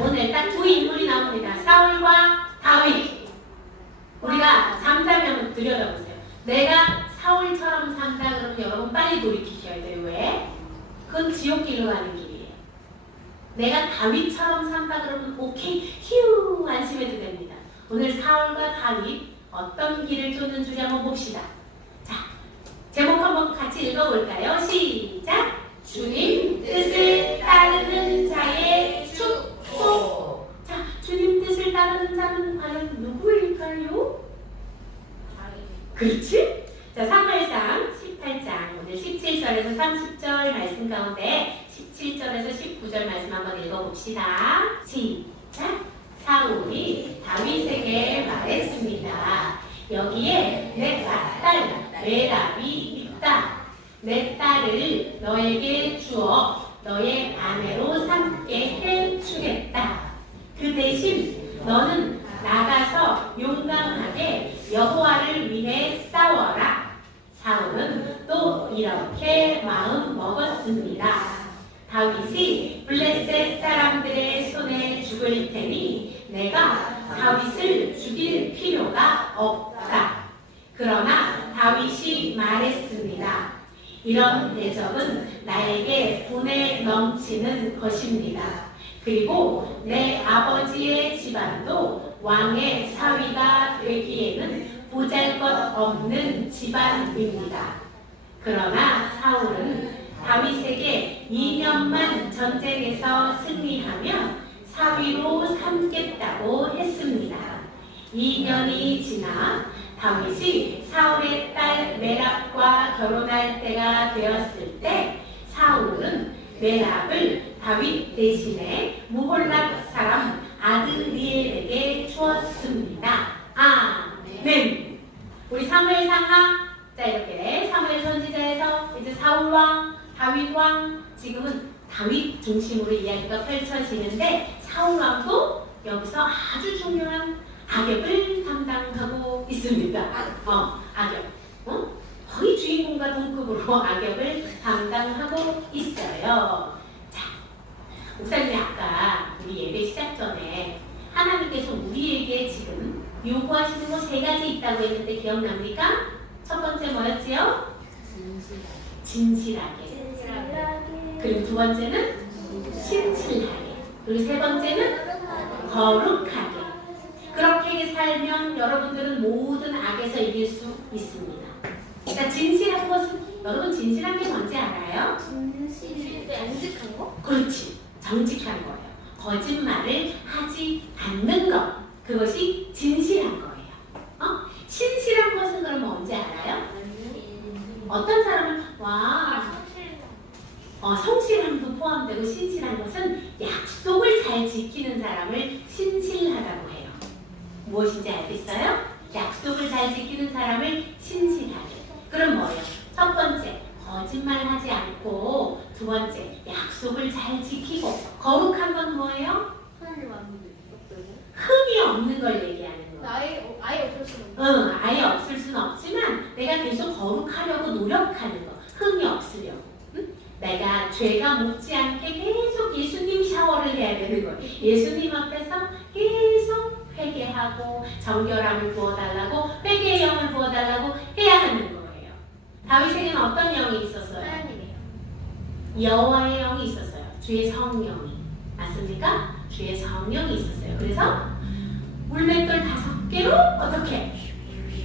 오늘 딱 두 인물이 나옵니다. 사울과 다윗. 우리가 잠자면 들여다보세요. 내가 사울처럼 산다 그러면 여러분 빨리 돌이키셔야 돼요. 왜? 그건 지옥길로 가는 길이에요. 내가 다윗처럼 산다 그러면 오케이, 휴, 안심해도 됩니다. 오늘 사울과 다윗 어떤 길을 쫓는 줄 한번 봅시다. 자, 제목 한번 같이 읽어볼까요? 시작! 주님 뜻을 따르는 자의 축복. 자, 주님 뜻을 따르는 자는 과연 누구일까요? 그렇지? 자, 사무엘상 18장 오늘 17절에서 30절 말씀 가운데 17절에서 19절 말씀 한번 읽어봅시다. 시작! 사울이 다윗에게 말했습니다. 여기에 내 맏딸 메랍이 있다. 내 딸을 너에게 주어 너의 아내로 삼게 해주겠다. 그 대신 너는 나가서 용감하게 여호와를 위해 싸워라. 사울은 또 이렇게 마음 먹었습니다. 다윗이 블레셋 사람들의 손에 죽을 테니 내가 다윗을 죽일 필요가 없다. 그러나 다윗이 말했습니다. 이런 대접은 나에게 돈에 넘치는 것입니다. 그리고 내 아버지의 집안도 왕의 사위가 되기에는 보잘것없는 집안입니다. 그러나 사울은 다윗에게 2년만 전쟁에서 승리하면 사위로 삼겠다고 했습니다. 2년이 지나 다윗이 사울의 딸 메랍과 결혼할 때가 되었을 때 사울은 메랍을 다윗 대신에 무홀락 사람 아드리엘에게 주었습니다. 아멘. 우리 사무엘상하, 자 이렇게 사무엘 선지자에서 이제 사울왕, 다윗왕, 지금은 다윗 중심으로 이야기가 펼쳐지는데 사울왕도 여기서 아주 중요한 악역을 담당하고 있습니다. 악역. 거의 주인공과 동급으로 악역을 담당하고 있어요. 자, 목사님이 아까 우리 예배 시작 전에 하나님께서 우리에게 지금 요구하시는 거 3가지 있다고 했는데 기억납니까? 첫 번째 뭐였지요? 진실하게. 그리고 두 번째는 신실하게. 그리고 세 번째는 거룩하게. 그렇게 살면 여러분들은 모든 악에서 이길 수 있습니다. 자, 진실한 것은 여러분 진실한 게 뭔지 알아요? 정직한 거? 그렇지. 정직한 거예요. 거짓말을 하지 않는 것. 그것이 진실한 거예요. 신실한 것은 그럼 뭔지 알아요? 어떤 사람은 성실함도 포함되고 신실한 것은 약속을 잘 지키는 사람을 신실하다고 해요. 무엇인지 알겠어요? 약속을 잘 지키는 사람을 신실하게. 그럼 뭐예요? 첫 번째, 거짓말하지 않고, 두 번째, 약속을 잘 지키고. 거룩한 건 뭐예요? 흠이 없는 걸 얘기하는 거예요. 아예 없을 수는 없어. 아예 없을 수는 없지만 내가 계속 거룩하려고 노력하는 거. 흠이 없으려고. 내가 죄가 묻지 않게 계속 예수님 샤워를 해야 되는 거예요. 예수님 앞에서 계속 회개하고 정결함을 부어달라고, 회개의 영을 부어달라고 해야 하는 거예요. 다윗에게는 어떤 영이 있었어요? 하나님이에요. 여호와의 영이 있었어요. 주의 성령이. 맞습니까? 주의 성령이 있었어요. 그래서 물맷돌 5개로 어떻게?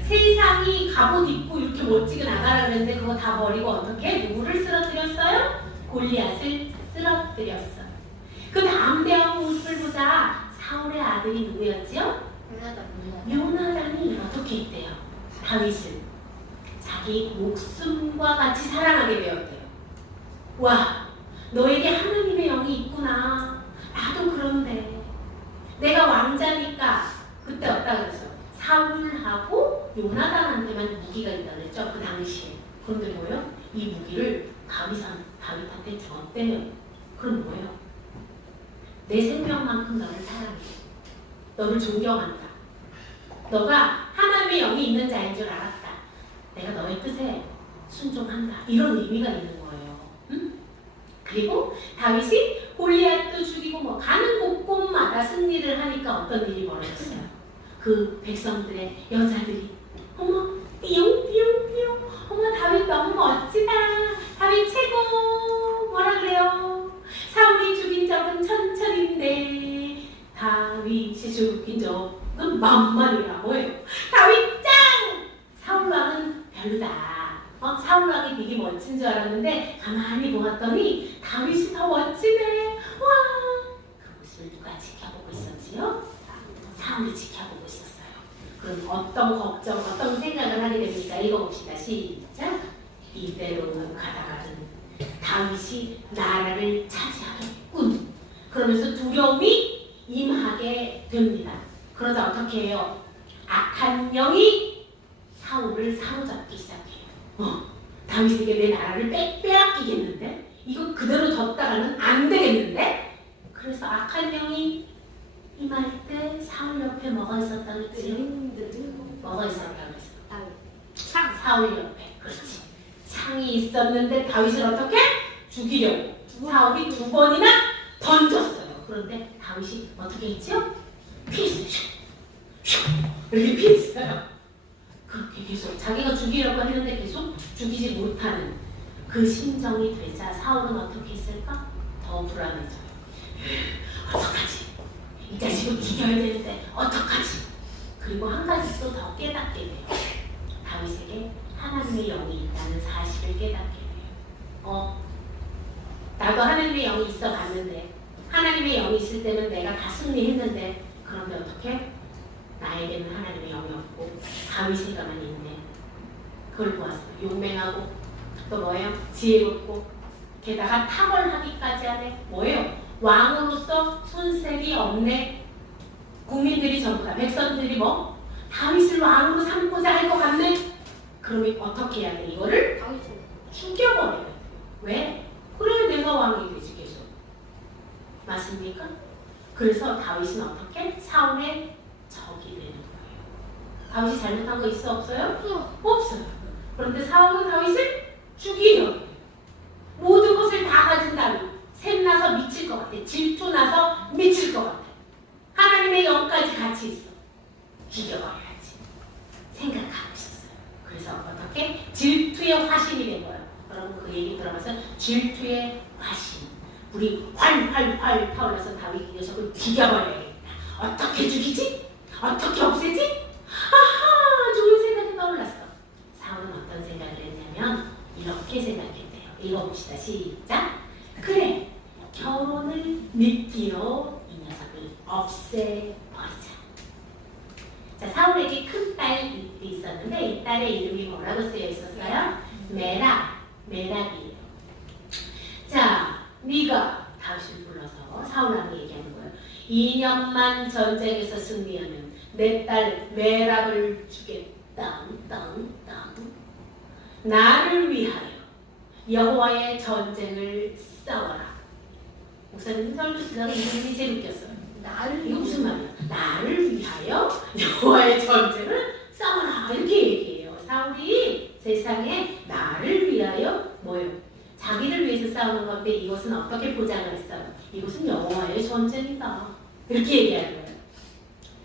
세상이 갑옷 입고 이렇게 멋지게 나가라 그랬는데 그거 다 버리고 어떻게? 누구를 쓰러뜨렸어요? 골리앗을 쓰러뜨렸어요. 그 다음 대왕 모습을 보자. 사울의 아들이 누구였지요? 요나단이 어떻게 했대요? 다윗을 자기 목숨과 같이 사랑하게 되었대요. 와, 너에게 하나님의 영이 있구나. 나도 그런데 내가 왕자니까. 그때 어따 그랬어? 사울하고 요나단한테만 무기가 있다고 했죠, 그 당시에. 그런데 뭐예요? 이 무기를 다윗한테 주었대요. 그럼 뭐예요? 내 생명만큼 너를 사랑해. 너를 존경한다. 너가 하나님의 영이 있는 자인 줄 알았다. 내가 너의 뜻에 순종한다. 이런 의미가 있는 거예요. 그리고 다윗이 골리앗도 죽이고 가는 곳곳마다 어떤 일이 벌어졌어요? 그 백성들의 여자들이 어머 띠용띠용띠용 어머 다윗 너무 멋지다. 다윗 최고. 뭐라 그래요? 사울이 죽인 적은 1000인데 다윗이 죽인 적은 만만이라. 뭐예요? 다윗 짱! 사울 왕은 별로다. 사울 왕이 되게 멋진 줄 알았는데 가만히 보았더니 다윗이 더 멋지네. 와! 그 모습을 누가 지켜보고 있었지요? 사울이 지켜보고 있었어요. 그럼 어떤 걱정, 어떤 생각을 하게 됩니까? 읽어봅시다. 시작. 이대로는 가다가는 다윗이 나라를 차지하겠군. 그러면서 두려움이 임하게 됩니다. 그러자 어떻게 해요? 악한 영이 사울을 사로잡기 시작해요. 다윗에게 내 나라를 빼앗기겠는데? 이거 그대로 뒀다가는 안 되겠는데? 그래서 악한 영이 임할 때 사울 옆에 뭐가 있었다 그랬지? 뭐가 있었다 그랬어? 사울 옆에. 그렇지. 창이 있었는데 다윗을 어떻게? 죽이려고 사울이 2번이나 던졌어요. 그런데 다윗이 어떻게 했죠? 피했어요. 이렇게 피했어요. 그렇게 계속 자기가 죽이려고 했는데 계속 죽이지 못하는 그 심정이 되자 사울은 어떻게 했을까? 더 불안해져요. 어떡하지? 이 자식을 죽여야 되는데 어떡하지? 그리고 한 가지 또 더 깨닫게 돼요. 다윗에게 하나님의 영이 있다는 사실을 깨닫게 돼요. 나도 하나님의 영이 있어 봤는데 하나님의 영이 있을 때는 내가 다 승리했는데 그런데 어떻게? 나에게는 하나님의 영이 없고 다윗에게만 있네. 그걸 보았어요. 용맹하고 또 뭐예요? 지혜롭고 게다가 탁월하기까지 하네. 뭐예요? 왕으로서 손색이 없네. 국민들이 전부 다 백성들이 뭐 다윗을 왕으로 삼고자 할 것 같네. 그러면 어떻게 해야 돼? 이거를 죽여버려야 돼. 왜? 그래야 내가 왕이 되지 계속. 맞습니까? 그래서 다윗은 어떻게? 사울의 적이 되는 거예요. 다윗이 잘못한 거 있어 없어요? 없어요. 그런데 사울은 다윗을 죽이려고 해요. 모든 것을 다 가진 다윗 샘나서 미칠 것 같아. 질투나서 미칠 것 같아. 하나님의 영까지 같이 있어. 죽여버려야지 생각하고 있었어요. 그래서 어떻게? 질투의 화신이 된 거예요. 여러분 그 얘기 들어봐서 질투의 화신. 우리 활활활 타올라서 다윗 이 녀석을 죽여버려야겠다. 어떻게 죽이지? 어떻게 없애지? 아하! 좋은 생각이 떠올랐어. 사울은 어떤 생각을 했냐면 이렇게 생각했대요. 읽어봅시다. 시작. 그래, 결혼을 미끼로 이 녀석을 없애버리자. 자, 사울에게 큰 딸이 있었는데 이 딸의 이름이 뭐라고 쓰여 있었어요? 메락이에요. 자, 네가 다윗을 불러서 사울왕이 얘기하는 거예요. 2년만 전쟁에서 승리하면 내 딸 메락을 주겠다. 나를 위하여 여호와의 전쟁을 싸워라. 목사님 설교 쓰다가 이름이 제일 웃겼어요. 이거 무슨 말이야? 나를 위하여 여호와의 전쟁을 싸워라. 이렇게 얘기해요. 사울이 세상에 나를 위하여 뭐예요? 자기를 위해서 싸우는 건데 이것은 어떻게 포장을 했어요? 이것은 여호와의 전쟁이다. 이렇게 얘기하는 거예요.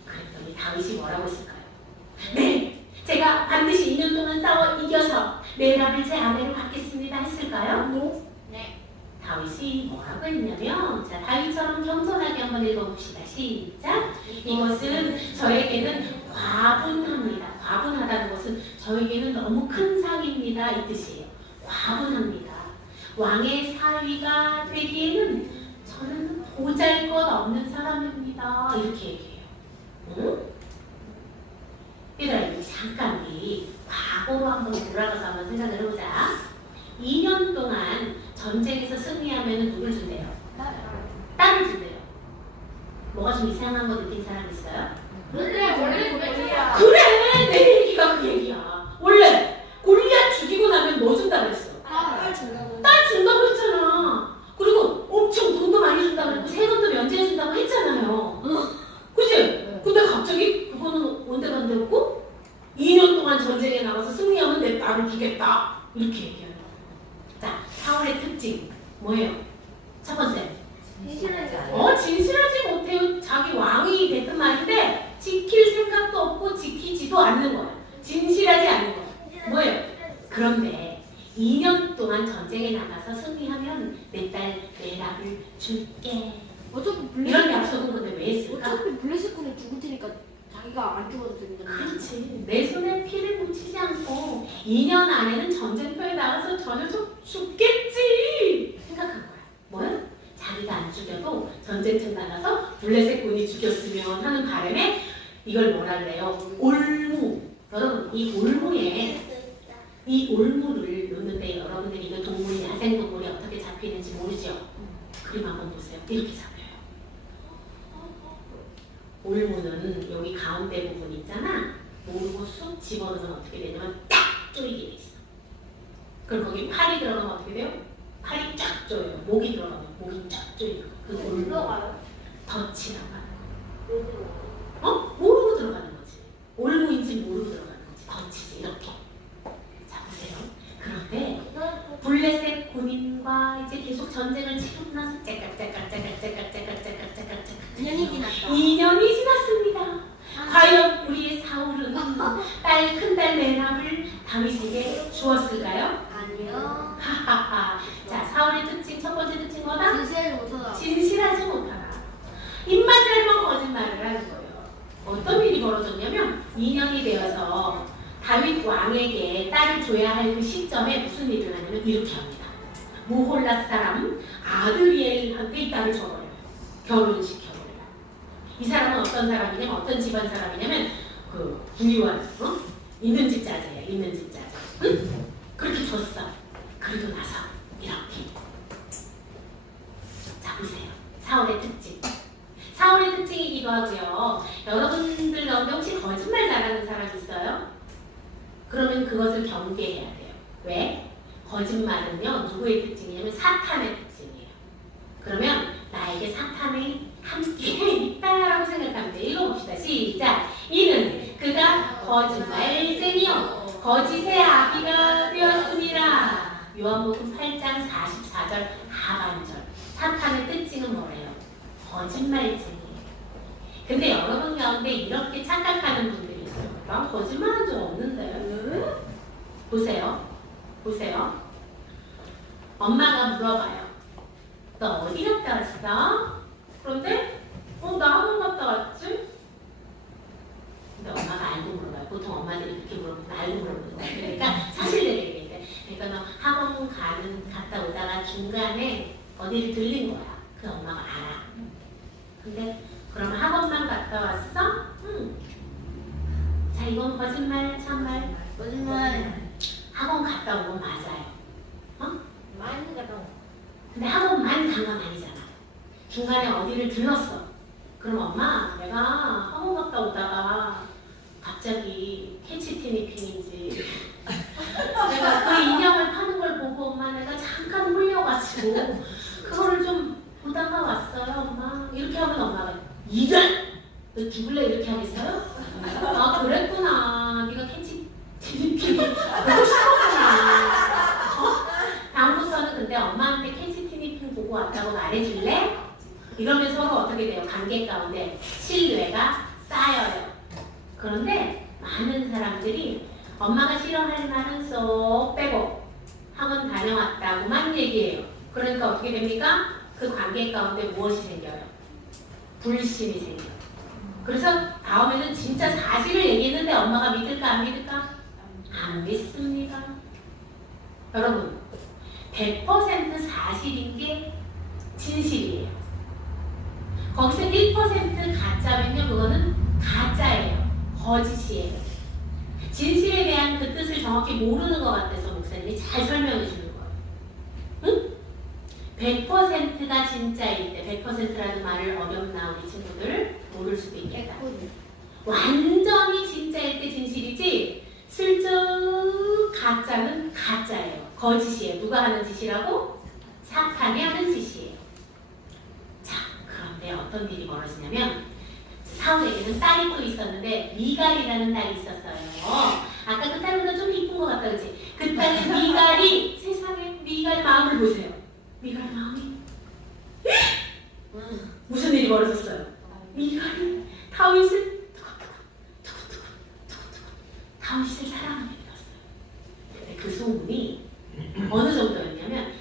그랬더니 다윗이 뭐라고 했을까요? 네, 제가 반드시 2년 동안 싸워 이겨서 메랍을 제 아내로 갖겠습니다 했을까요? 네. 다윗이 뭐라고 했냐면, 자, 다윗처럼 겸손하게 한번 읽어봅시다. 시작. 이것은 저에게는 과분합니다. 과분하다는 것은 저에게는 너무 큰 상입니다. 이 뜻이에요. 과분합니다. 왕의 사위가 되기에는 저는 보잘것없는 사람입니다. 이렇게 얘기해요. 응? 얘들아, 잠깐 우리 과거로 한번 돌아가서 한번 생각을 해보자. 2년 동안 전쟁에서 승리하면 누굴 준대요? 딸을 준대요. 뭐가 좀 이상한 거 느낀 사람 있어요? 원래 그래! 내 얘기가 그 얘기야. 원래 골리앗 죽이고 나면 뭐 준다 그랬어? 딸 준다고 했잖아. 그리고 엄청 돈도 많이 준다고 했고 세금도 면제해 준다고 했잖아요. 그치? 근데 갑자기 그거는 온데간데없고 2년 동안 전쟁에 나가서 승리하면 내 딸을 주겠다. 이렇게 얘기해요. 자, 사울의 특징 뭐예요? 첫 번째. 진실하지 못해요. 자기 왕이 됐든 말이든 전쟁에 나가서 승리하면 내 딸 메랍을 줄게. 어차피 이런 약속은 근데 왜 했을까? 어차피 블레시군이 죽을 테니까 자기가 안 죽어도 된다. 그렇지. 내 손에 피를 묻히지 않고 2년 안에는 전쟁터에 나가서 전혀 좀 죽겠지 생각한 거야. 뭐야? 자기가 안 죽여도 전쟁터 나가서 블레셋 군이 죽였으면 하는 바람에 이걸 뭐라 그래요? 올무. 여러분 이 올무에 이 올무를 놓는데 여러분들이 이거 동물이 야생동물이 어떻게 잡히는지 모르죠? 그림 한번 보세요. 이렇게 잡혀요. 올무는 여기 가운데 부분 있잖아. 모르고 쑥 집어넣으면 어떻게 되냐면 딱 조이게 돼 있어. 그럼 거기 팔이 들어가면 어떻게 돼요? 팔이 쫙 조여요. 목이 들어가면 목이 쫙 조이고 그 올무 들어가요? 덫이라고 하는 왜 들어가요? 어? 모르고 들어가는 거지. 올무인지 모르고 들어가는 거지. 덫이지 이렇게. 자 보세요. 그런데 블레셋 군인과 이제 계속 전쟁을 치르고 나서 째깍째깍째깍째깍째깍째깍째깍째깍 2년이 지났다. 2년이 지났습니다. 과연 우리의 사울은 큰딸 메랍을 다윗에게 주었을까요? 아니요. 하하하. 자 사울의 특징 첫 번째 특징 뭐다? 진실을 못하다. 진실하지 못하다. 입만 열면 거짓말을 하는 거예요. 어떤 일이 벌어졌냐면 2년이 되어서 다윗 왕에게 딸을 줘야 할 그 시점에 무슨 일을 하냐면 이렇게 합니다. 무홀랏 사람 아드리엘한테 이 딸을 줘버려요. 결혼시켜버려요. 이 사람은 어떤 사람이냐면 어떤 집안 사람이냐면 그 부유한 있는 집 자제예요. 있는 집 자제. 응? 그렇게 줬어. 그러고 나서 이렇게 자 보세요. 사울의 특징. 사울의 특징이기도 하고요. 여러분들 가운데 혹시 거짓말 잘하는 사람 있어요? 그러면 그것을 경계해야 돼요. 왜? 거짓말은요 누구의 특징이냐면 사탄의 특징이에요. 그러면 나에게 사탄이 함께 있다라고 생각하면 돼요. 읽어봅시다. 시작. 이는 그가 거짓말쟁이요 거짓의 아비가 되었습니다. 요한복음 8장 44절 하반절. 사탄의 특징은 뭐래요? 거짓말쟁이에요. 근데 여러분 가운데 이렇게 착각하는 분들이 있어요. 난 거짓말한 적 없는데. 보세요. 보세요. 엄마가 물어봐요. 너 어디 갔다 왔어? 그런데 나 학원 갔다 왔지? 근데 엄마가 알고 물어봐요. 보통 엄마들이 그렇게 물어보면 알고 물어보는 거예요. 그러니까 사실대로 얘기해. 그러니까 너 학원 갔다 오다가 중간에 어디를 들린 거야. 그 엄마가 알아. 근데 그럼 학원만 갔다 왔어? 응. 자 이건 거짓말 참말? 거짓말. 학원 갔다 온 건 맞아요. 많이 가다. 근데 학원만 간 건 아니잖아. 중간에 어디를 들렀어. 그럼 엄마 내가 학원 갔다 오다가 갑자기 캐치티니핑인지 내가 그 인형을 파는 걸 보고 엄마 내가 잠깐 홀려가지고 그거를 좀 보다가 왔어요 엄마. 이렇게 하면 엄마가 이런! 너 죽을래? 이렇게 하겠어요? 아 그랬구나. 네가 캐치티니핑 보고 싶었구나. 다음부터는 근데 엄마한테 캐치티니핑 보고 왔다고 말해줄래? 이러면 서로 어떻게 돼요? 관계 가운데 신뢰가 쌓여요. 그런데 많은 사람들이 엄마가 싫어할 말은 쏙 빼고 학원 다녀왔다고만 얘기해요. 그러니까 어떻게 됩니까? 그 관계 가운데 무엇이 생겨요? 불신이 생겨요. 그래서 다음에는 진짜 사실을 얘기했는데 엄마가 믿을까 안 믿을까? 안 믿습니다. 여러분 100% 사실인 게 진실이에요. 거기서 1% 가짜면요 그거는 가짜예요. 거짓이에요. 진실에 대한 그 뜻을 정확히 모르는 것 같아서 목사님이 잘 설명해 주는 거예요. 응? 100%가 진짜일 때 100%라는 말을 어렵나 우리 친구들 모를 수도 있겠다. 완전히 진짜일 때 진실이지 슬쩍 가짜는 가짜예요. 거짓이에요. 누가 하는 짓이라고? 사탄이 하는 짓이에요. 자, 그런데 어떤 일이 벌어지냐면 사울에게는 딸이 또 있었는데 미갈이라는 딸이 있었어요. 아까 그 딸보다 좀 이쁜 것 같다 그치? 그 딸은 미갈이 세상에 미갈 마음을 보세요. 미갈 마음이 무슨 일이 벌어졌어요? 미갈이 다윗을 다윗을 사랑하게 되었어요. 근데 그 소문이 어느 정도였냐면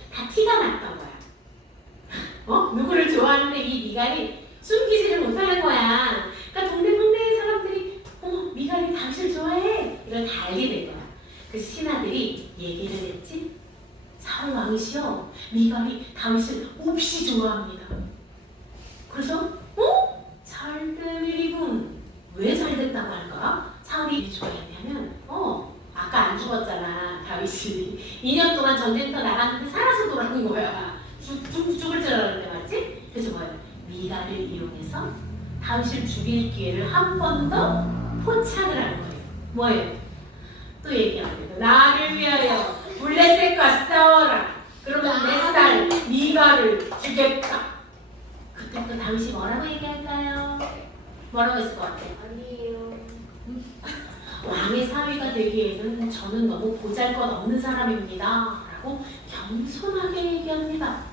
못하는 거야. 그러니까 동네방네 사람들이 어머 미갈이 다윗을 좋아해. 이걸 다 알게 된 거야. 그래서 신하들이 얘기를 했지. 사울 왕이시여 미갈이 다윗을 몹시 좋아합니다. 그래서 잘됨이군. 왜 잘됐다고 할까? 사울이 왜 좋아했냐면 아까 안 죽었잖아 다윗이. 2년 동안 전쟁터 나갔는데 살아서 돌아온 거야. 죽을 줄 알았는데 맞지? 그래서 뭐야? 미갈을 이용해서 다윗을 죽일 기회를 한 번 더 포착을 하는 거예요. 뭐예요? 또 얘기합니다. 나를 위하여 블레셋과 싸워라. 그러면 내 딸 미갈을 주겠다. 그때부터 다윗이 뭐라고 얘기할까요? 뭐라고 했을 것 같아요? 아니에요. 왕의 사위가 되기에는 저는 너무 보잘것없는 사람입니다. 라고 겸손하게 얘기합니다.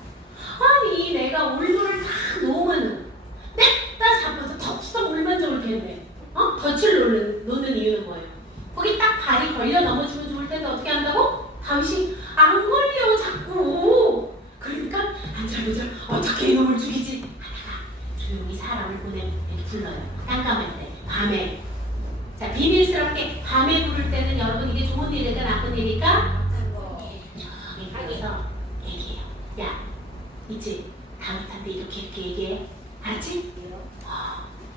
아니 내가 울도를 다 놓으면 냅다 잡아서 덥석 울면 좋을 텐데 덫을 놓는 이유는 뭐예요? 거기 딱 발이 걸려 넘어지면 좋을 텐데 어떻게 한다고? 다윗이 안 걸려 자꾸. 그러니까 앉아보자 어떻게 이놈을 죽이지 하다가 조용히 사람을 불러요. 깜깜할 때 밤에. 자 비밀스럽게 밤에 부를 때는 여러분 이게 좋은 일일까 나쁜 일일까? 저기 가서 얘기해요. 야 있지? 다윗한테 이렇게 얘기해. 알았지?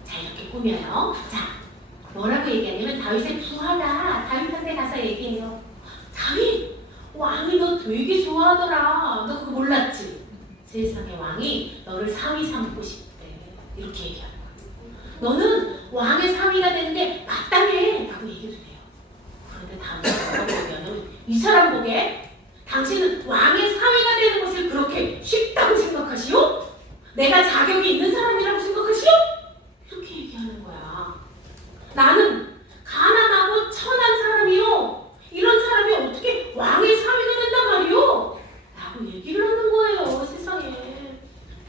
자 이렇게 꾸며요. 자 뭐라고 얘기하냐면 다윗의 부하가 다윗한테 가서 얘기해요. 다윗 왕이 너 되게 좋아하더라. 너 그거 몰랐지? 세상에 왕이 너를 사위 삼고 싶대. 이렇게 얘기하는 거야. 너는 왕의 사위가 되는 게 마땅해. 라고 얘기해도 돼요. 그런데 다윗이 보면은 이 사람 보게 당신은 왕의 사위가 되는 것을 그렇게 쉽다고 생각하시오? 내가 자격이 있는 사람이라고 생각하시오? 이렇게 얘기하는 거야. 나는 가난하고 천한 사람이요. 이런 사람이 어떻게 왕의 사위가 된단 말이오? 라고 얘기를 하는 거예요. 세상에.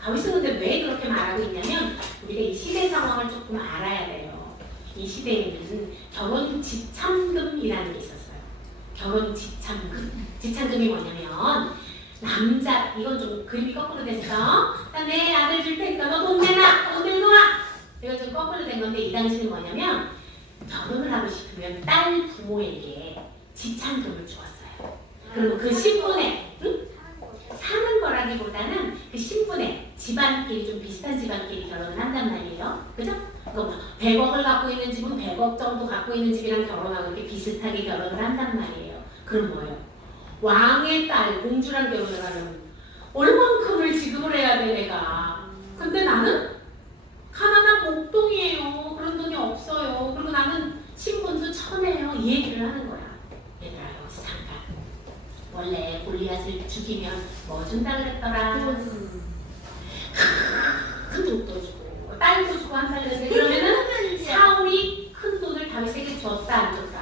다윗은 근데 왜 그렇게 말하고 있냐면 우리가 이 시대 상황을 조금 알아야 돼요. 이 시대에는 결혼 지참금이라는 게 있었어요. 결혼 지참금. 지참금이 뭐냐면 남자 이건 좀 그림이 거꾸로 됐어. 내 아들 줄 테니까 너 돈 내놔. 돈 들고 와. 이건 좀 거꾸로 된 건데 이 당시는 뭐냐면 결혼을 하고 싶으면 딸 부모에게 지참금을 주었어요. 그리고 그 신분에 사는 거라기보다는 그 신분에 집안끼리 좀 비슷한 집안끼리 결혼을 한단 말이에요. 그죠? 뭐 100억을 갖고 있는 집은 100억 정도 갖고 있는 집이랑 결혼하고 이렇게 비슷하게 결혼을 한단 말이에요. 그럼 뭐예요? 왕의 딸, 공주랑 결혼을 하려면 얼만큼을 지급을 해야 돼 내가. 근데 나는 가난한 목동이에요. 그런 돈이 없어요. 그리고 나는 신분도 천해요. 이 얘기를 하는 거야. 얘들아 여기서 잠깐. 원래 골리앗을 죽이면 뭐 준다 그랬더라. 큰 돈도 주고 딸도 주고 한다 그랬는데 그러면은 사울이 큰 돈을 다윗에게 줬다 안 줬다?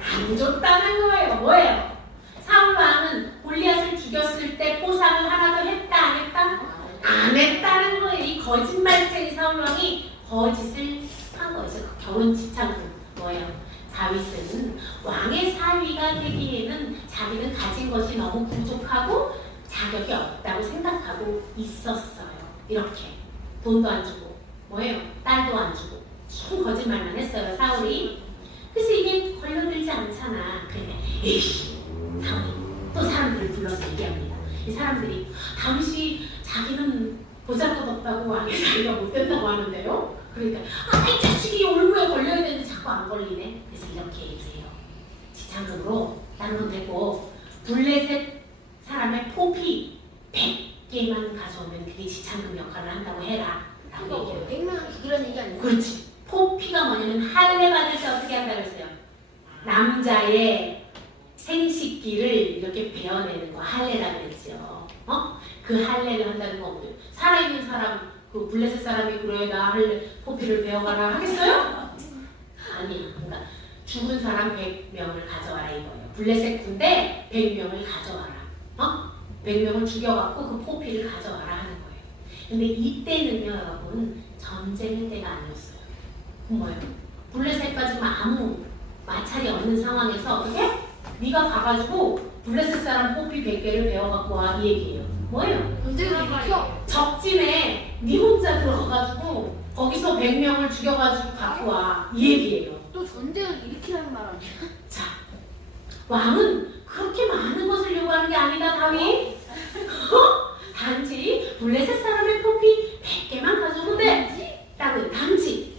안 줬다는 거예요. 뭐예요? 사울 왕은 골리앗을 죽였을 때 포상을 하나 더 했다 안 했다? 안 했다는 거예요. 이 거짓말쟁이 사울 왕이 거짓을 한 거예요. 그래서 결혼 지참금 뭐예요? 다윗은 왕의 사위가 되기에는 자기는 가진 것이 너무 부족하고 자격이 없다고 생각하고 있었어요. 이렇게 돈도 안 주고 뭐예요? 딸도 안 주고 총 거짓말만 했어요. 사울이. 그래서 이게 걸려들지 않잖아. 그러니까 에이씨 사울이 또 사람들을 불러서 얘기합니다. 이 사람들이 다윗이 자기는 보잘것없다고 왕의 사위가 못 된다고 하는데요. 그러니까 이 자식이 올무에 걸려야 되는데 자꾸 안 걸리네. 그래서 이렇게 얘기해요. 지참금으로 다른 건 되고 블레셋 사람의 포피 100개만 가져오면 그게 지참금 역할을 한다고 해라. 라고 얘기해요. 100만 이런 얘기 아니에요? 그렇지. 포피가 뭐냐면 할례 받을 때 어떻게 한다고 했어요? 남자의 생식기를 이렇게 베어내는 거 할례라고 그랬죠. 그 할례를 한다는 거 뭐예요? 살아있는 사람 그 블레셋 사람이 그래 나 할례 포피를 베어가라 하겠어요? 아니, 그러니까 죽은 사람 100명을 가져와라 이거예요. 블레셋 군대 100명을 가져와라. 100명을 죽여갖고 그 포피를 가져와라 하는 거예요. 근데 이때는요 여러분 전쟁의 때가 아니었어요. 뭐예요? 블레셋과 지금 아무 마찰이 없는 상황에서 어떻게? 네가 가가지고 블레셋 사람 포피 100개를 베어갖고 와 이 얘기예요. 뭐예요? 전쟁을 일으켜. 적진에 네 혼자 들어가가지고 거기서 너 100명을 죽여가지고 갖고 와. 이 얘기예요. 또 전쟁을 일으키라는 말 아니야? 자, 왕은 그렇게 많은 것을 요구하는 게 아니다, 다윗. 단지 블레셋 사람의 포피 100개만 가져오면 돼. 라고 단지.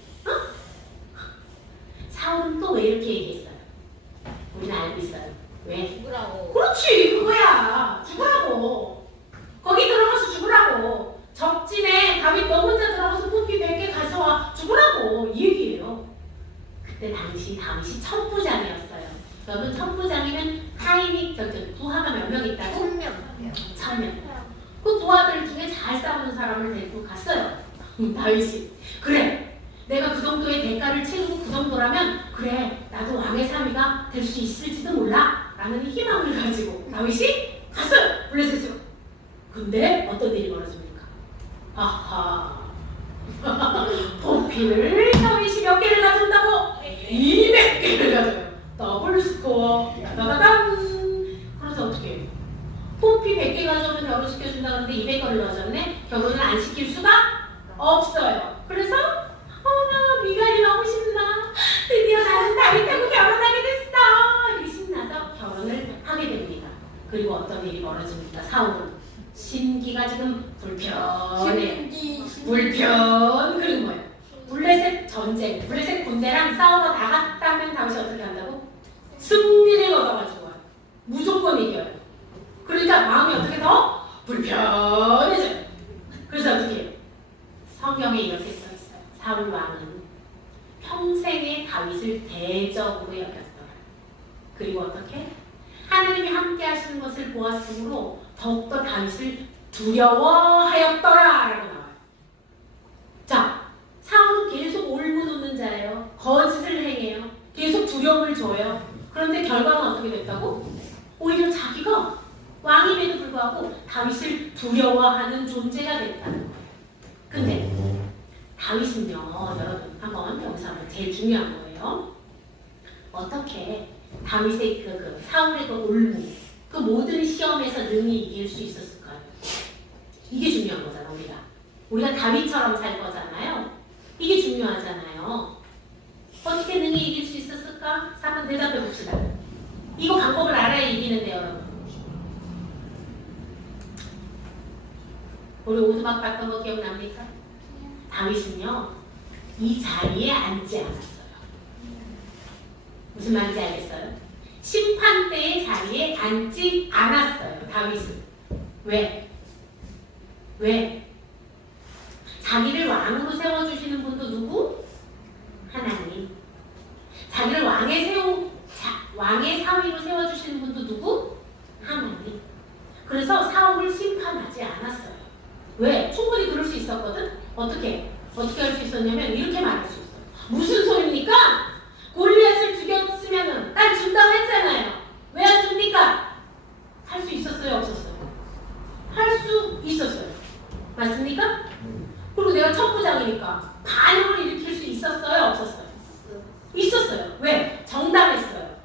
사울은 또 왜 이렇게 얘기했어요? 우리는 알고 있어요. 왜? 죽으라고. 그렇지, 그거야. 죽으라고. 거기 들어가서 죽으라고. 적진에 다윗 너 혼자 들어가서 포피 100개 가져와. 죽으라고. 이 얘기예요. 그때 당시 다윗이 천부장이었어요. 여러분 천부장이면 하인이 부하가 몇 명 있다고? 1000명. 1000명. 그 부하들 중에 잘 싸우는 사람을 데리고 갔어요. 다윗이. 그래. 내가 그 정도의 대가를 치르고 그 정도라면 그래. 나도 왕의 3위가 될 수 있을지도 몰라. 라는 희망을 가지고 다윗이 갔어요. 블레셋으로. 근데 어떤 일이 벌어집니까? 아하. 포피를 다윗이 몇 개를 가져온다고? 200개를 가져요. 더블 스코어. 따다단. 그래서 어떻게 해요? 포피 100개 가져오면 결혼시켜준다 그러는데 200개를 가져왔네? 결혼을 안 시킬 수가 없어요. 그래서 어머 미갈이 너무 신나. 드디어 나는 다윗하고 결혼하게 됐어. 이렇게 신나서 결혼을 하게 됩니다. 그리고 어떤 일이 벌어집니까? 사울은 신기가 지금 불편해. 불편. 그리고 뭐예요? 블레셋 전쟁, 블레셋 군대랑 싸우러 나갔다면 다윗이 어떻게 한다고? 승리를 얻어가지고 와요. 무조건 이겨요. 그러니까 마음이 어떻게 더 불편해져요. 그래서 어떻게 해요? 성경에 이렇게 써 있어요. 사울 왕은 평생에 다윗을 대적으로 여겼더라. 그리고 어떻게? 하나님이 함께 하시는 것을 보았으므로 더욱더 다윗을 두려워하였더라 라고 나와요. 자, 사울은 계속 올무놓는 자예요. 거짓을 행해요. 계속 두려움을 줘요. 그런데 결과는 어떻게 됐다고? 오히려 자기가 왕임에도 불구하고 다윗을 두려워하는 존재가 됐다는 거예요. 근데 다윗은요, 여러분 한번 여기서 한번 제일 중요한 거예요. 어떻게 다윗의 그 사울의 그 올무, 그 모든 시험에서 능히 이길 수 있었을까요? 이게 중요한 거잖아, 우리가 다윗처럼 살 거잖아요. 이게 중요하잖아요. 어떻게 능히 이길 수 있었을까? 자, 한번 대답해 봅시다. 이거 방법을 알아야 이기는데 여러분. 우리 오두막 봤던 거 기억납니까? 다윗은요, 이 자리에 앉지 않았어요. 무슨 말인지 알겠어요? 심판대의 자리에 앉지 않았어요, 다윗은. 왜? 자기를 왕으로 세워주시는 분도 누구? 하나님. 자기를 왕의 사위로 세워주시는 분도 누구? 하나님. 그래서 사울을 심판하지 않았어요. 왜? 충분히 그럴 수 있었거든? 어떻게 할 수 있었냐면 이렇게 말할 수 있어요. 무슨 소리입니까? 골리앗을 죽였으면 딸 준다고 했잖아요. 왜 안 줍니까? 할 수 있었어요? 없었어요? 할 수 있었어요. 맞습니까? 그리고 내가 천부장이니까 반역을 일으킬 수 있었어요? 없었어요? 있었어요. 왜? 정당했어요.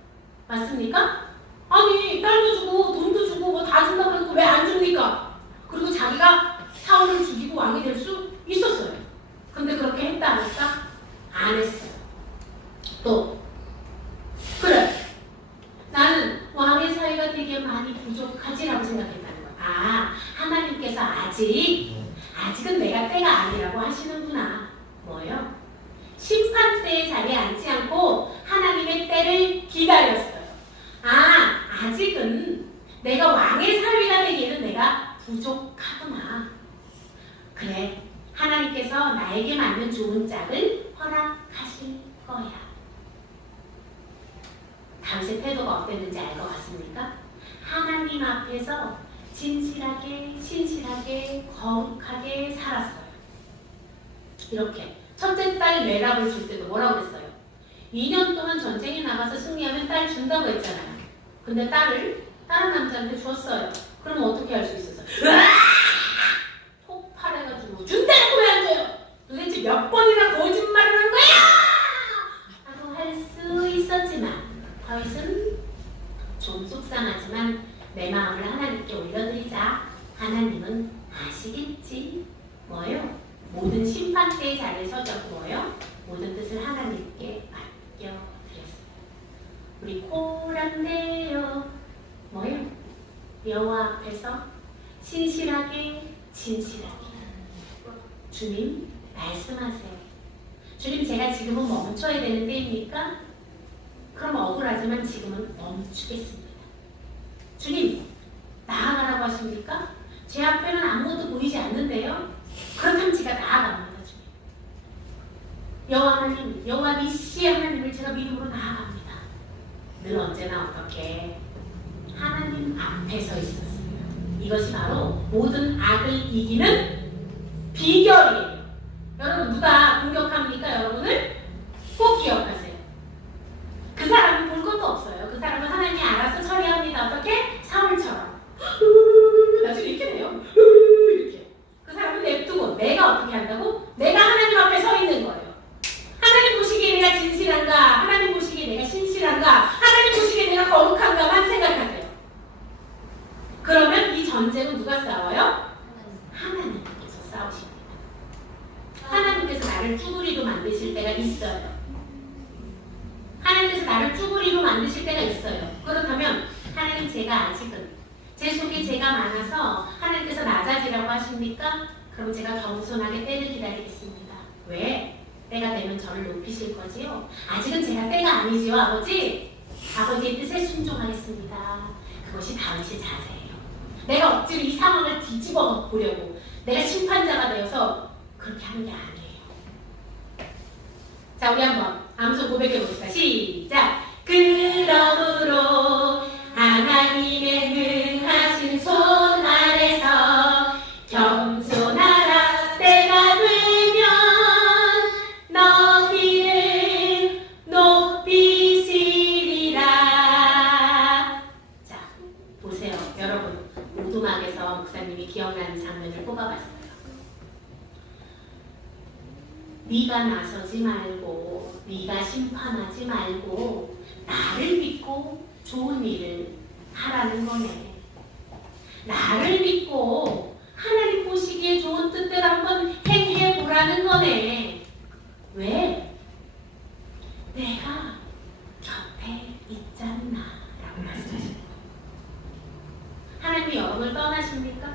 맞습니까? 아니 딸도 주고 돈도 주고 뭐 다 준다고 해도 왜 안 줍니까? 그리고 자기가 사울을 죽이고 왕이 될 수 있었어요. 근데 그렇게 했다 안 했다? 안 했어요. 또 그래 나는 왕의 사이가 되게 많이 부족하지라고 생각했다는 거야. 아, 하나님께서 아직은 내가 때가 아니라고 하시는구나. 뭐요? 심판 때의 자리에 앉지 않고 하나님의 때를 기다렸어요. 아, 아직은 내가 왕의 사위가 되기에는 내가 부족하구나. 그래, 하나님께서 나에게 맞는 좋은 짝을 허락하실 거야. 다윗의 태도가 어땠는지 알 것 같습니까? 하나님 앞에서 진실하게, 신실하게, 거룩하게 살았어요. 이렇게 첫째 딸 메랍을 줄 때도 뭐라고 했어요? 2년 동안 전쟁에 나가서 승리하면 딸 준다고 했잖아요. 근데 딸을 다른 남자한테 줬어요. 그럼 어떻게 할 수 있었어요? 폭발해가지고 준다고 왜 안 줘요? 도대체 몇 번이나 거짓말을 한 거야? 라고 할 수 있었지만 다윗은 좀 속상하지만 내 마음을 하나님께 올려드리자. 하나님은 아시겠지. 뭐예요? 모든 심판대의 자리에 서자고 뭐예요? 하는데요. 뭐요? 여호와 앞에서 신실하게 진실하게 주님 말씀하세요. 주님 제가 지금은 멈춰야 되는 때입니까? 그럼 억울하지만 지금은 멈추겠습니다. 주님 나아가라고 하십니까? 제 앞에는 아무것도 보이지 않는데요. 그렇다면 제가 나아갑니다. 주님. 여호와 하나님, 여호와 니시 하나님을 제가 믿음으로 나아갑니다. 늘 언제나 어떻게 하나님 앞에 서 있었어요. 이것이 바로 모든 악을 이기는 비결이에요. 여러분 누가 공격합니까? 여러분을 꼭 기억하세요. 그 사람은 볼 것도 없어요. 그 사람은 하나님이 알아서 처리합니다. 어떻게? 사울처럼 나중에 이렇게 돼요. 이렇게. 그 사람은 냅두고 내가 어떻게 한다고? 내가 하나님 앞에 서 있는 거예요. 하나님 보시기에 내가 진실한가? 하나님 보시기에 내가 신실한가? 하나님 보시기에 내가 거룩한가만 생각하세요. 그러면 이 전쟁은 누가 싸워요? 하나님께서 싸우십니다. 하나님께서 나를 쭈구리로 만드실 때가 있어요. 하나님께서 나를 쭈구리로 만드실 때가 있어요. 그렇다면 하나님 제가 아직은 제 속에 죄가 많아서 하나님께서 낮아지라고 하십니까? 그럼 제가 겸손하게 때를 기다리겠습니다. 왜? 때가 되면 저를 높이실 거지요? 아직은 제가 때가 아니지요, 아버지? 아버지의 뜻에 순종하겠습니다. 그것이 다윗의 자세예요. 내가 억지로 이 상황을 뒤집어 보려고 내가 심판자가 되어서 그렇게 하는 게 아니에요. 자, 우리 한번 암송 고백해 봅시다. 시작! 그러므로 하나님의 능하신 손 아래서 겸손하라. 때가 되면 너희를 높이시리라. 자, 보세요. 여러분, 오두막에서 목사님이 기억나는 장면을 뽑아봤어요. 네가 나서지 말고, 네가 심판하지 말고 나를 믿고 좋은 일을 하라는 거네. 나를 믿고 하나님 보시기에 좋은 뜻대로 한번 행해 보라는 거네. 왜? 내가 곁에 있잖아 라고 말씀하십니다. 하나님이 여러분을 떠나십니까?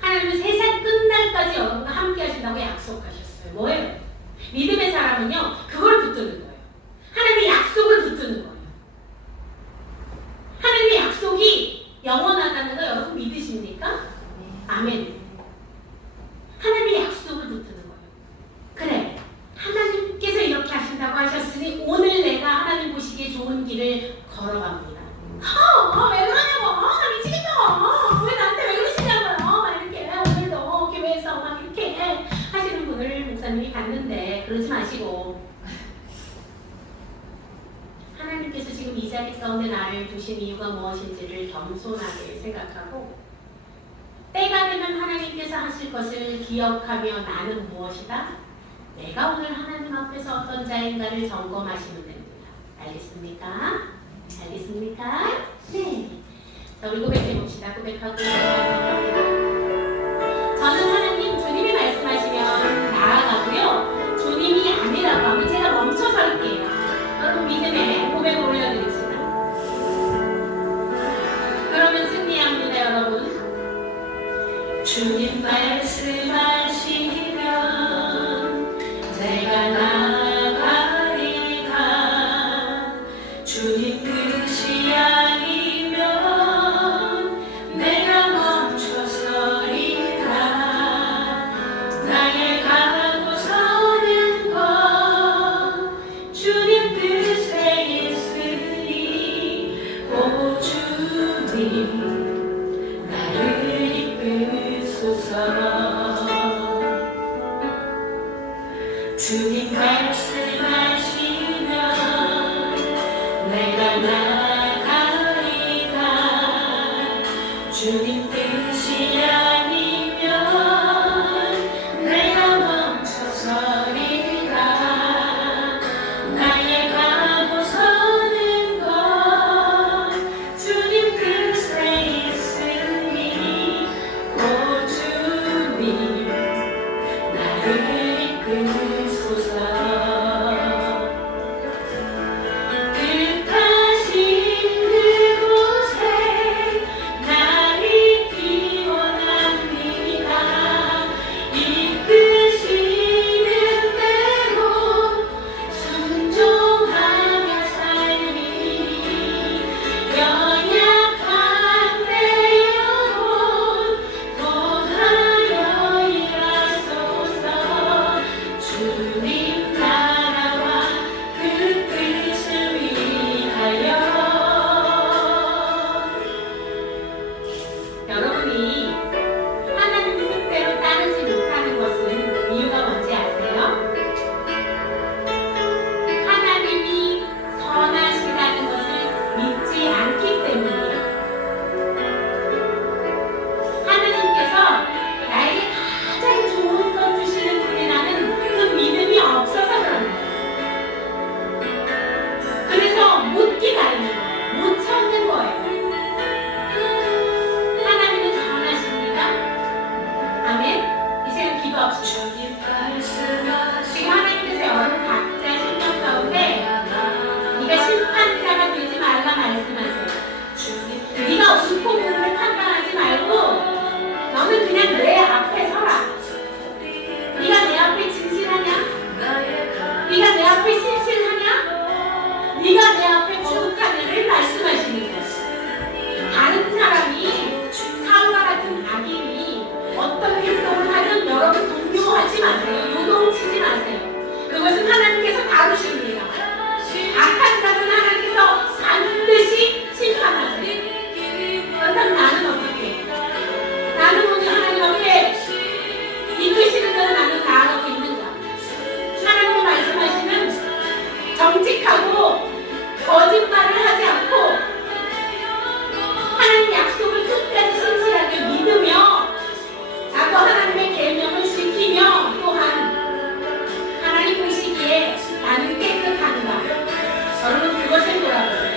하나님은 세상 끝날까지 여러분과 함께 하신다고 약속하셨어요. 뭐예요? 믿음의 사람은요, 그걸 붙드는 거예요. 하나님의 약속을 붙드는 거예요. 하나님의 약속이 영원하다는 거 여러분 믿으십니까? 아멘. 하나님의 약속을 붙드는 거예요. 그래, 하나님께서 이렇게 하신다고 하셨으니 오늘 내가 하나님 보시기에 좋은 길을 걸어갑니다. 왜 그러냐고, 나 미치겠다. 왜 나한테 왜 그러시냐고요. 막 이렇게 오늘도 교회에서 막 이렇게 하시는 분을 목사님이 봤는데 그러지 마시고, 하나님께서 지금 이 자리 가운데 나를 두신 이유가 무엇인지를 겸손하게 생각하고, 때가 되면 하나님께서 하실 것을 기억하며 나는 무엇이다? 내가 오늘 하나님 앞에서 어떤 자인가를 점검하시면 됩니다. 알겠습니까? 알겠습니까? 네. 자, 우리 고백해 봅시다. 고백하고 시작합니다. 저는 하나님, 주님이 말씀하시면 나아가고요. 주님이 아니라고 하면 제가 멈춰설게요. 여러분 믿음에 고백을 올려드립시다. 그러면 승리합니다, 여러분. 주님 말씀하시면 내가 나아가리라. 주님 뜻이 아니면 내가 멈춰서리라. 나의 가고 서는 것 주님 뜻에 있으니 오 주님 나를 이끄소서. 주님 말씀하시면 내가 나아가리라. 주님 뜻이 아니면 내가 멈춰서리라. 나의 가고 서는 것 주님 뜻에 있으니 오 주님 나를 이끌소서. 이유가 없어요. 지금 하나님께서 여러분 각자 심령 가운데 네가 심판자가 되지 말라 말씀하세요. 네가 옳고 그름을 판단하지 말고 너는 그냥 내 앞에 서라. 네가 내 앞에 진실하냐? 네가 내 앞에 신실하냐? 네가 내 앞에 거룩하냐를 말씀하시는 거예요. 다른 사람이 사울과 같은 악인이 어떤 행동을 하든 여러분 동요하지 마세요. 요동치지 마세요. 그것은 하나님께서 다루십니다. 악한 자는 하나님께서 반드시 심판하세요. 그렇다면 나는 어떻게 해요? 나는 오늘 하나님 앞에 이끄시는 대로 나는 나아가고 있는가? 하나님이 말씀하시는 정직하고 거짓말을 하지 않고 하나님 약속을 끝까지 신실하게 믿으며 나도 하나님의 계명을 지키며 또한 하나님 보시기에 나는 깨끗한가? 여러분 그것을 돌아보세요.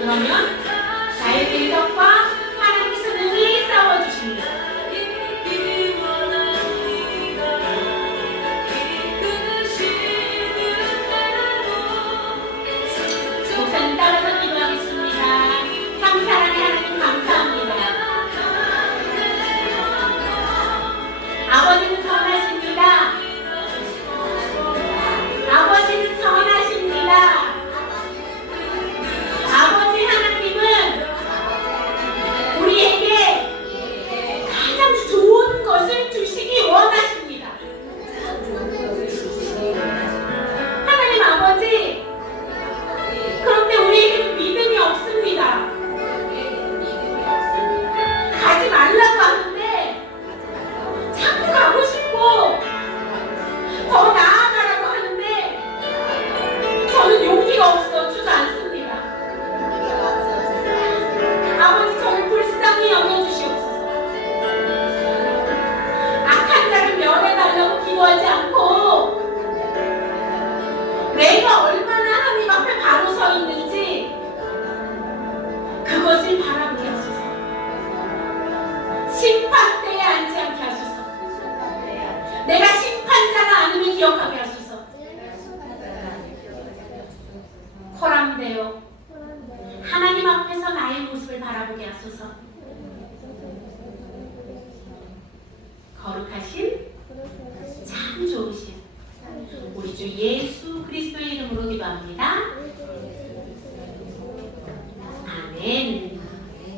그러면 나의 대적과 하나님께서 능히 싸워주십니다. 목사님 따라서 기도하겠습니다. 참 사랑의 하나님 감사합니다. 아버지는 선하십니다. 아버지는 선하십니다. 아버지 하나님은 우리에게 가장 좋은 것을 주시기 원하십니다. 하나님 아버지, 그런데 우리에게는 믿음이 없습니다. 가지 말라고 하는데 자꾸 가고 싶고 더 나아가라고 하는데 저는 용기가 없어 주저앉습니다. 아버지 저를 불쌍히 여겨주시옵소서. 악한 자를 멸해달라고 기도하지 않고 내가 얼마나 하나님 앞에 바로 서 있는지 그것을 바라보게 하소서. 심판대에 앉지 않게 하소서. 내가 심판자가 아님을 기억하게 하소서. 호람되어 하나님 앞에서 나의 모습을 바라보게 하소서. 거룩하신 참 좋으신 우리 주 예수 그리스도의 이름으로 기도합니다.